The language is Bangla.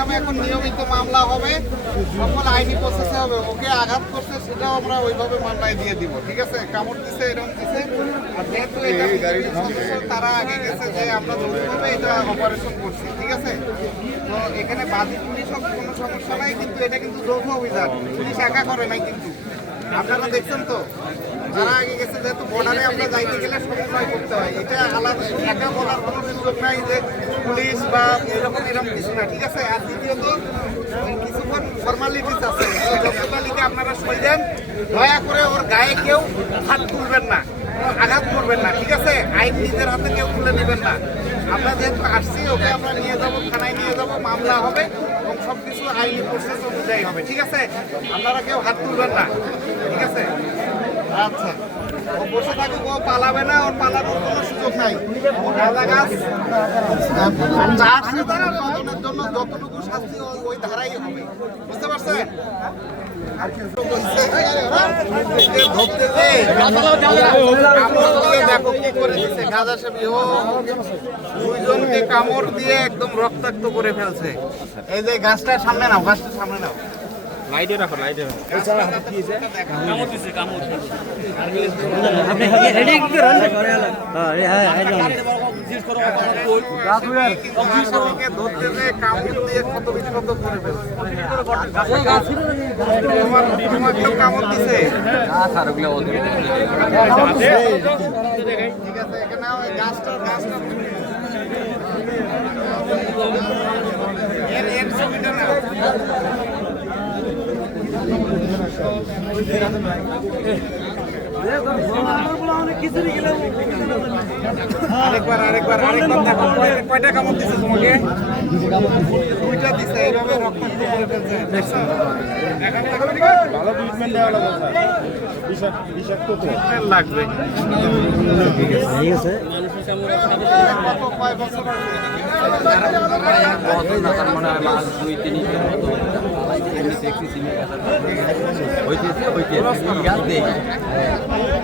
নামে এখন নিয়মিত মামলা হবে, সকল আইনি প্রসেসে হবে। ওকে আঘাত করছে সেটাও আমরা ওইভাবে মামলায় দিয়ে দিব, ঠিক আছে? কামড় দিছে, এরকম দিছে। আর যেহেতু এটা বিজেপির সদস্য, তারা আগে গেছে যে আমরা যৌথভাবে এটা অপারেশন করছি, ঠিক আছে? তো এখানে বাদী পুলিশ হোক কোনো সমস্যা নাই, কিন্তু এটা কিন্তু যৌথ অভিযান, পুলিশ একা করে নাই কিন্তু। আপনারা দেখছেন তো, যারা আগে গেছে, যেহেতু বর্ডারে আমরা যাইতে গেলে সমন্বয় করতে হয়, এটা আলাদা একা বলার কোনো সুযোগ নাই যে পুলিশ বা এরকম কিছু না, ঠিক আছে? আর দ্বিতীয়ত কিছুক্ষণ ফর্মালিটিস আছে, যতগুলিকে আপনারা সই দেন, দয়া করে ওর গায়ে কেউ হাত তুলবেন না, আঘাত করবেন না, ঠিক আছে? আইন নিজের হাতে কেউ তুলে নেবেন না। আমরা যেহেতু আসছি, ওকে আমরা নিয়ে যাবো, থানায় নিয়ে যাবো, মামলা হবে এবং সব কিছু আইনি প্রসেস অনুযায়ী হবে, ঠিক আছে? আপনারা কেউ হাত তুলবেন না, ঠিক আছে? আচ্ছা, ও বসে থাকুক, ও পালাবে না, ওর পালানোর কোনো সুযোগ নাই। ও গাঁজা গাছ যার সাথে উৎপাদনের জন্য যতটুকু শাস্তি ওই ধারাই হবে, বুঝতে পারছেন? ধরতে দেখো কি করে দিচ্ছে গাঁজা সেবী, ও দুইজনকে কামড় দিয়ে একদম রক্তাক্ত করে ফেলছে। এই যে গাছটার সামনে নাও, গাছটার সামনে নাও, লাইটে রাখো, লাইটে রাখো। ধরতে যে কামড় দিয়ে ক্ষত বিক্ষত করে ফেলছে। তোমাকেও কামড় দিছে? ঠিক আছে, এখানে ওই গাছটা এর ছবিটা নাও। আরেকবার দেখো, কয়টা কামড় দিছে তোমাকে? দুইটা দিছে, এইভাবে রক্তাক্ত করে ফেলছে, দেখছো? ভালো ট্রিটমেন্ট দেওয়া লাগবে, বিষাক্ত তো লাগবে। ঠিক আছে কত কয় বছর হইতেছে